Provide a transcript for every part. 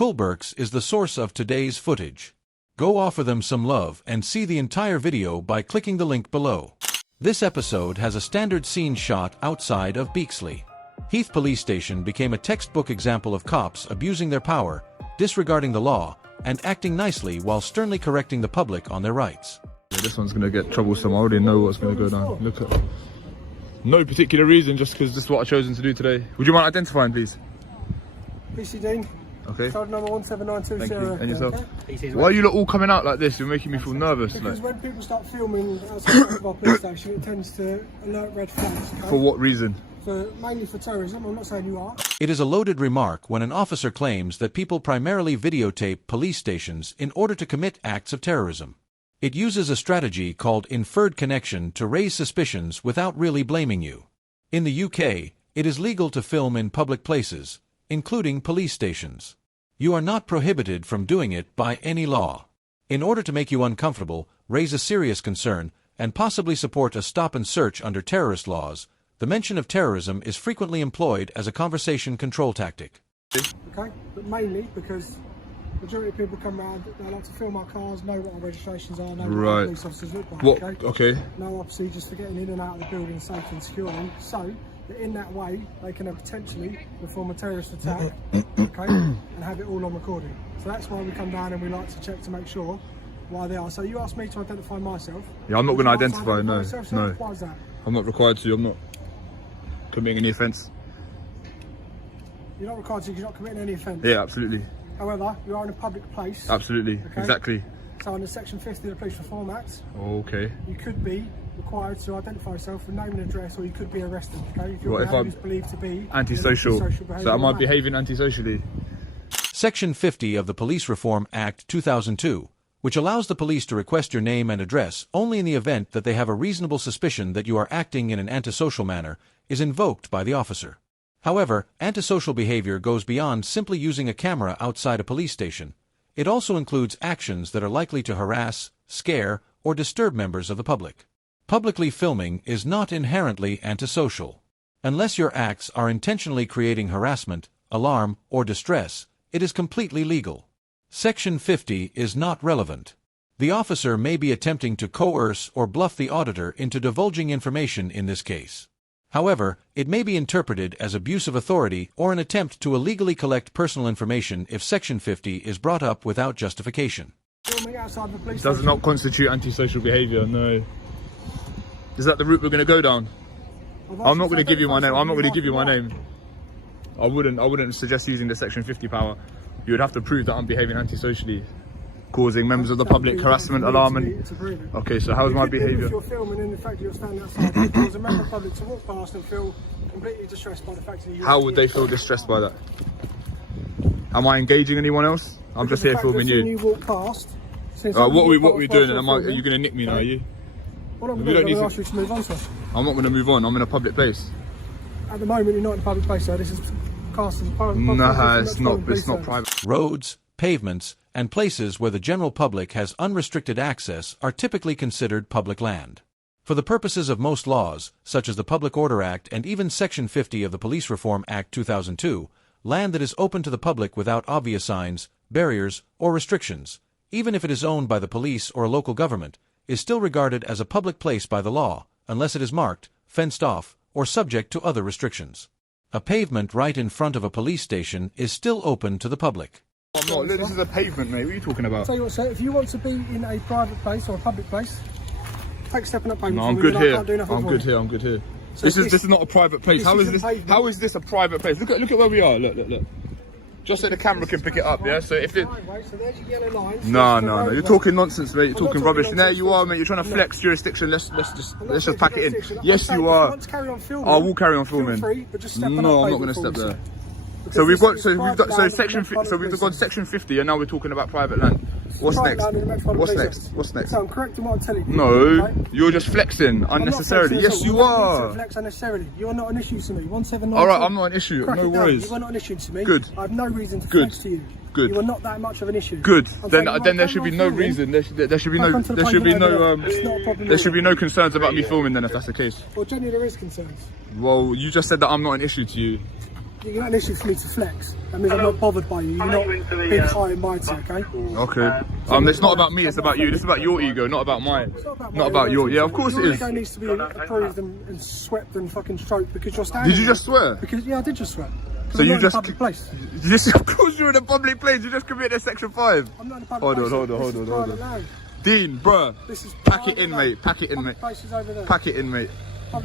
Kulbergs is the source of today's footage. Go offer them some love and see the entire video by clicking the link below. This episode has a standard scene shot outside of Beeksley. Heath Police Station became a textbook example of cops abusing their power, disregarding the law, and acting nicely while sternly correcting the public on their rights. Yeah, this one's going to get troublesome. I already know what's going to go down. Look at... No particular reason, just because this is what I've chosen to do today. Would you mind identifying, please? PC Dean. Okay. Code number 17920. Thank you. And yourself? Okay? Why are you lot all coming out like this? You're making me feel nervous. Because when people start filming outside of our police station, it tends to alert red flags. Okay? For what reason? Mainly for terrorism. I'm not saying you are. It is a loaded remark when an officer claims that people primarily videotape police stations in order to commit acts of terrorism. It uses a strategy called inferred connection to raise suspicions without really blaming you. In the UK, it is legal to film in public places, including police stations. You are not prohibited from doing it by any law. In order to make you uncomfortable, raise a serious concern, and possibly support a stop and search under terrorist laws, the mention of terrorism is frequently employed as a conversation control tactic. Okay, but mainly because the majority of people come around, they like to film our cars, know what our registrations are, know what our police officers look like. What? Okay? Okay. No, obviously, just for getting in and out of the building safe and securely. So, that in that way, they can potentially perform a terrorist attack, okay, and have it all on recording. So that's why we come down and we like to check to make sure why they are. So you asked me to identify myself. Yeah, I'm not going to identify, no. Myself, no. Why is that? I'm not required to, I'm not committing any offence. You're not required to, you're not committing any offence? Yeah, absolutely. However, you are in a public place. Absolutely, okay? exactly. So under Section 50 of the Police Reform Act, okay, you could be required to identify yourself with name and address, or you could be arrested, okay? If your what behaviour if is believed to be antisocial? So am I behaving antisocially? Section 50 of the Police Reform Act 2002, which allows the police to request your name and address only in the event that they have a reasonable suspicion that you are acting in an antisocial manner, is invoked by the officer. However, antisocial behavior goes beyond simply using a camera outside a police station. It also includes actions that are likely to harass, scare, or disturb members of the public. Publicly filming is not inherently antisocial. Unless your acts are intentionally creating harassment, alarm, or distress, it is completely legal. Section 50 is not relevant. The officer may be attempting to coerce or bluff the auditor into divulging information in this case. However, it may be interpreted as abuse of authority or an attempt to illegally collect personal information if Section 50 is brought up without justification. It does not constitute antisocial behaviour, no. Is that the route we're going to go down? I'm not going to give you my name. I'm not going to give you my name. I wouldn't suggest using the Section 50 power. You would have to prove that I'm behaving antisocially, causing members of the public harassment, alarm, and... Okay, so how's my behaviour? If you're filming and the fact that you're standing outside, if there was a member of the public to walk past and feel completely distressed by the fact that you're... How would they feel distressed by that? Am I engaging anyone else? I'm just here filming you. You walk past... What are we doing? Are you going to nick me now, are you? Well, I'm going to ask you to move on, sir. I'm not going to move on, I'm in a public place. At the moment, you're not in a public place, sir. This is cast as a private... No, it's not private. Roads, pavements, and places where the general public has unrestricted access are typically considered public land. For the purposes of most laws, such as the Public Order Act and even Section 50 of the Police Reform Act 2002, land that is open to the public without obvious signs, barriers, or restrictions, even if it is owned by the police or a local government, is still regarded as a public place by the law, unless it is marked, fenced off, or subject to other restrictions. A pavement right in front of a police station is still open to the public. I'm not. Look, this is a pavement, mate. What are you talking about? Tell you what, sir, if you want to be in a private place or a public place, take a step in that pavement. No, I'm good here. I'm good here. So this is not a private place. How is this a private place? Look at where we are. Look. Just so the camera can pick it up, yeah? So if it... So there's your yellow lines. No. You're talking nonsense, mate. You're talking rubbish. There you are, mate. You're trying to flex jurisdiction. Let's just pack it in. Yes, you are. I will carry on filming. No, I'm not going to step there. So we've got section 50, so we've got Section 50, and now we're talking about private land. What's next? What's next? So I'm correct in what I'm telling you. No, okay? You're just flexing unnecessarily. Yes, you are. Flex unnecessarily. You're not an issue to me. 179. All right, I'm not an issue. No worries. You are not an issue to me. Good. I have no reason to flex to you. Good. You are not that much of an issue. Good. Then there should be no reason. There should be no concerns about me filming. Then, if that's the case. Well, generally there is concerns. Well, you just said that I'm not an issue to you. you're not an issue for me to flex. That means I'm not bothered by you. You're not big, high and mighty, okay? Okay. It's not about me, it's about you. This is about your ego, not about mine. Not about your... Yeah, of course it Your is. ego needs to be approved and swept and fucking stroked because you're standing. Did you just swear? Because, yeah, I did just swear. So you just... public place. Yes, of course you're in a public place. You just committed Section 5. I'm not in a public place. Hold on. Dean, bruh. This is Pack it in, mate. Pack it in, mate. Pack it in, mate.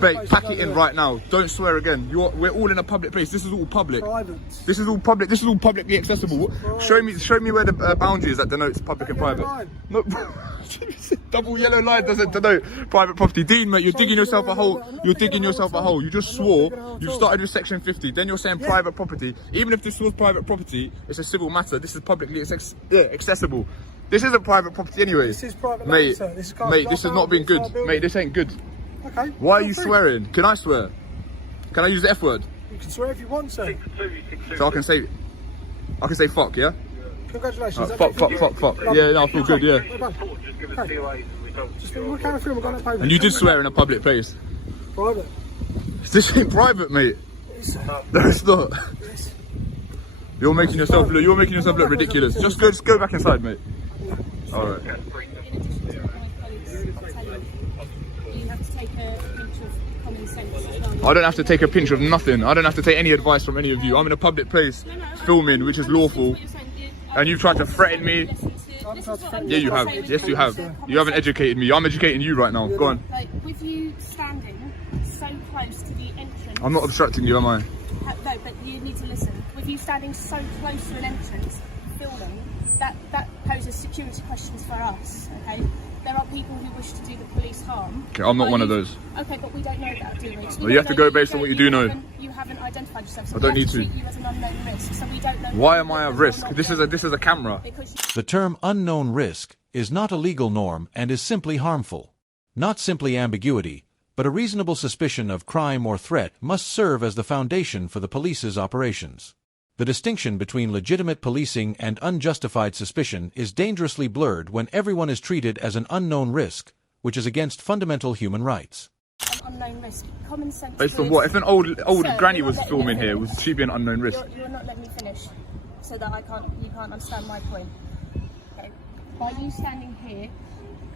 Mate, pack it in right now. Don't swear again. We're all in a public place. This is all public. Private. This is all public. This is all publicly accessible. Show me where the boundary is that denotes public and private. No, double yellow line doesn't denote private property. Dean, mate, you're digging yourself a hole. You're digging yourself a hole. You just swore. You started with Section 50. Then you're saying private property. Even if this was private property, it's a civil matter. This is publicly accessible. This isn't private property anyway. This is private mate. Matter. This Mate, this has not been good. Mate, this ain't good. Okay. Why are you swearing? Can I swear? Can I use the F word? You can swear if you want to. So I can say fuck, yeah? Congratulations. Fuck. Yeah, no, I feel good, yeah. Just we'll carry through. We've got no paper. And you did swear in a public place. Private. This ain't private, mate. No, it's not. You're making yourself look ridiculous. Just go back inside, mate. All right. I don't have to take a pinch of nothing. I don't have to take any advice from any of you. I'm in a public place filming, which is lawful. And you've tried to threaten me. Yeah, you have. Yes, you have. You haven't educated me. I'm educating you right now. Go on. Like, with you standing so close to the entrance... I'm not obstructing you, am I? No, but you need to listen. With you standing so close to an entrance, filming, that poses security questions for us, okay? There are people who wish to do the police harm. Okay, I'm not one of those. Okay, but we don't know that, do we? Well, you have to go based on what you do know. You haven't identified yourself, so I don't need to. treat you as an unknown risk, so we don't know. Why am I at risk? This is a camera. The term unknown risk is not a legal norm and is simply harmful. Not simply ambiguity, but a reasonable suspicion of crime or threat must serve as the foundation for the police's operations. The distinction between legitimate policing and unjustified suspicion is dangerously blurred when everyone is treated as an unknown risk, which is against fundamental human rights. Unknown risk. Common sense. Based on what? If an old granny was filming here, would she be an unknown risk? You're not letting me finish, so that you can't understand my point. Okay. By you standing here,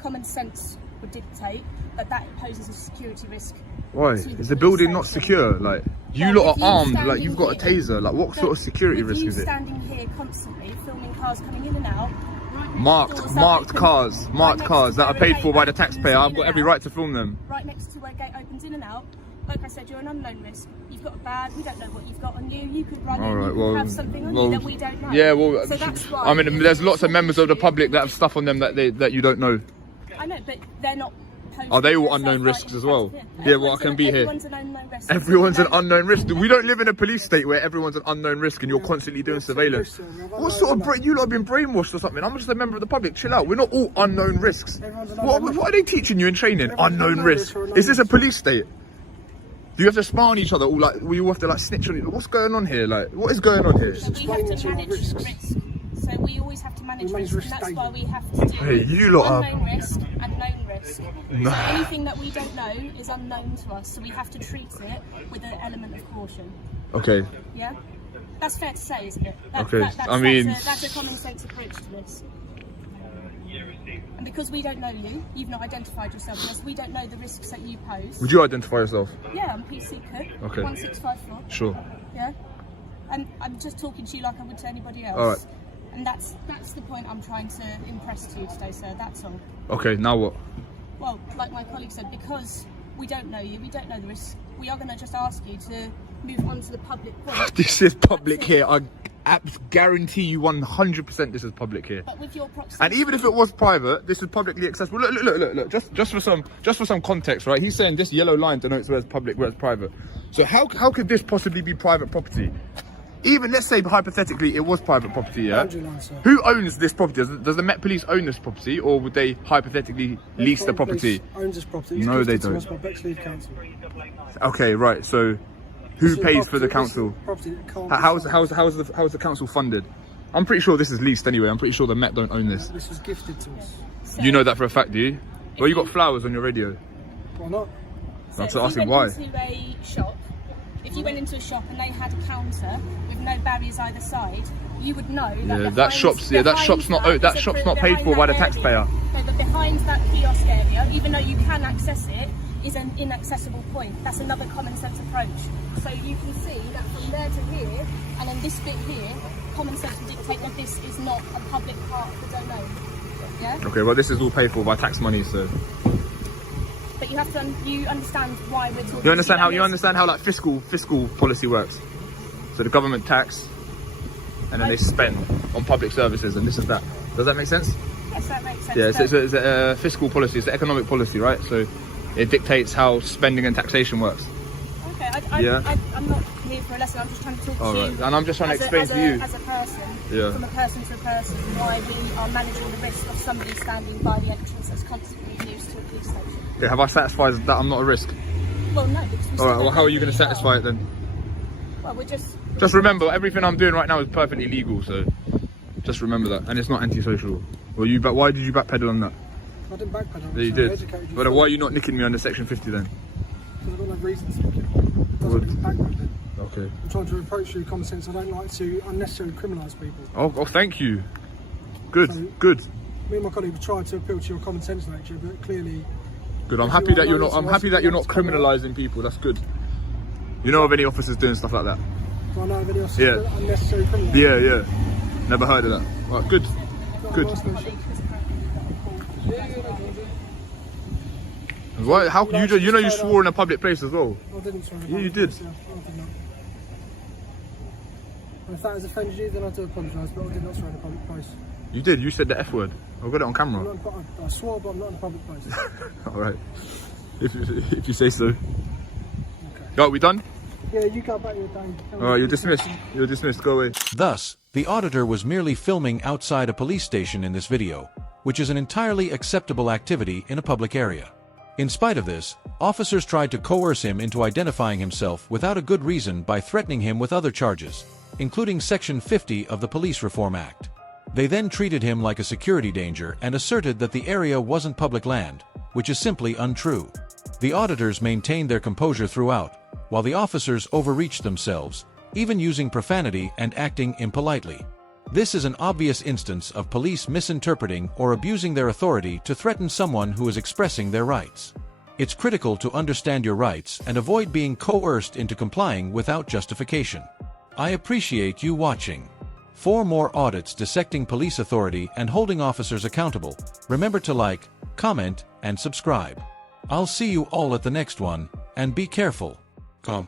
common sense would dictate that poses a security risk. Why? Is the building not secure? Like, you lot are armed, like you've got a taser. Like, what sort of security risk is it? Standing here constantly, filming cars coming in and out. Marked cars that are paid for by the taxpayer. I've got every right to film them. Right next to where gate opens in and out. Like I said, you're an unknown risk. You've got a bag. We don't know what you've got on you. You could run in. You could have something on you that we don't know. Yeah, well, so that's why. I mean, there's lots of members of the public that have stuff on them that you don't know. I know, but they're not. Are they all unknown risks as well? Yeah, well, I can be here. Everyone's an unknown risk. Everyone's an unknown risk. We don't live in a police state where everyone's an unknown risk and you're constantly doing surveillance. What sort of you lot have been brainwashed or something? I'm just a member of the public. Chill out. We're not all unknown risks. What are they teaching you in training? Unknown risk. Is this a police state? Do you have to spy on each other? All like we all have to like snitch on each other? What's going on here? Like, what is going on here? So we have to manage risk. So we always have to manage risk, and that's why we have to do unknown risk and known risk. So anything that we don't know is unknown to us, so we have to treat it with an element of caution. Okay. Yeah? That's fair to say, isn't it? That's a common sense approach to this. And because we don't know you, you've not identified yourself with us, we don't know the risks that you pose. Would you identify yourself? Yeah, I'm PC Cook, okay. 1654. Sure. Yeah? And I'm just talking to you like I would to anybody else. Alright. And that's the point I'm trying to impress to you today, sir, that's all. Okay, now what? Well, like my colleague said, because we don't know you, we don't know the risks, we are going to just ask you to move on to the public point. This is public here. I guarantee you 100% this is public here. But with your proximity, and even if it was private, this is publicly accessible. Look. Just for some context, right? He's saying this yellow line denotes where it's public, where it's private. So how could this possibly be private property? Even let's say hypothetically it was private property, yeah? Who owns this property? Does the Met Police own this property, or would they hypothetically lease the property? Owns this property. No, they don't. Okay, right. So who pays for the council? How's the council funded? I'm pretty sure this is leased anyway. I'm pretty sure the Met don't own this. This was gifted to us. So, you know that for a fact, do you? Well, you got flowers on your radio. Why not? So I'm asking why. Into a shop, if you went into a shop and they had a counter with no barriers either side, you would know that Yeah, that shop's not paid for by the taxpayer. No, but behind that kiosk area, even though you can access it, is an inaccessible point. That's another common sense approach. So you can see that from there to here, and then this bit here, common sense would dictate that this is not a public part of the domain. Yeah? Okay, well this is all paid for by tax money, so. But you have to, you understand why we're talking. You understand how like fiscal policy works. So the government tax, and then they spend on public services, and this is that. Does that make sense? Yes, that makes sense. Yeah, so it's a fiscal policy, it's an economic policy, right? So it dictates how spending and taxation works. Okay, I'm not here for a lesson, I'm just trying to talk to you. Right. And I'm just trying to explain to you. As a person, yeah. From a person to a person, why we are managing the risk of somebody standing by the entrance that's constantly used to a police station. Okay, have I satisfied that I'm not a risk? Well, no, because Alright, well how are you going to satisfy it then? Well, we're just... Just remember, everything I'm doing right now is perfectly legal, so just remember that. And it's not antisocial. But why did you backpedal on that? I didn't backpedal. Yeah, you did. But why are you not nicking me under section 50 then? Because I've got no reason to nick it. It doesn't mean backpedaling. Okay. I'm trying to approach you with common sense. I don't like to unnecessarily criminalise people. Oh, thank you. Good, So, good. Me and my colleague have tried to appeal to your common sense nature, but clearly... Good. I'm happy that you're not. I'm happy that you're not criminalising people. That's good. You know of any officers doing stuff like that? Do I know of any officers doing unnecessary criminal? Yeah. Never heard of that. Right, good. Good. Why? How you just? You know you swore in a public place as well. I didn't swear. Yeah, you did. I did not. And if that has offended you, then I do apologise, but I did not swear in a public place. You did. You said the F word. I've got it on camera. I swore, but I'm not in a public place. All right. If you say so. Okay. Right, we done? Yeah, you go about your day. All right, you're dismissed. You're dismissed. Go away. Thus, the auditor was merely filming outside a police station in this video, which is an entirely acceptable activity in a public area. In spite of this, officers tried to coerce him into identifying himself without a good reason by threatening him with other charges, including Section 50 of the Police Reform Act. They then treated him like a security danger and asserted that the area wasn't public land, which is simply untrue. The auditors maintained their composure throughout, while the officers overreached themselves, even using profanity and acting impolitely. This is an obvious instance of police misinterpreting or abusing their authority to threaten someone who is expressing their rights. It's critical to understand your rights and avoid being coerced into complying without justification. I appreciate you watching. For more audits dissecting police authority and holding officers accountable, remember to like, comment, and subscribe. I'll see you all at the next one, and be careful. Come.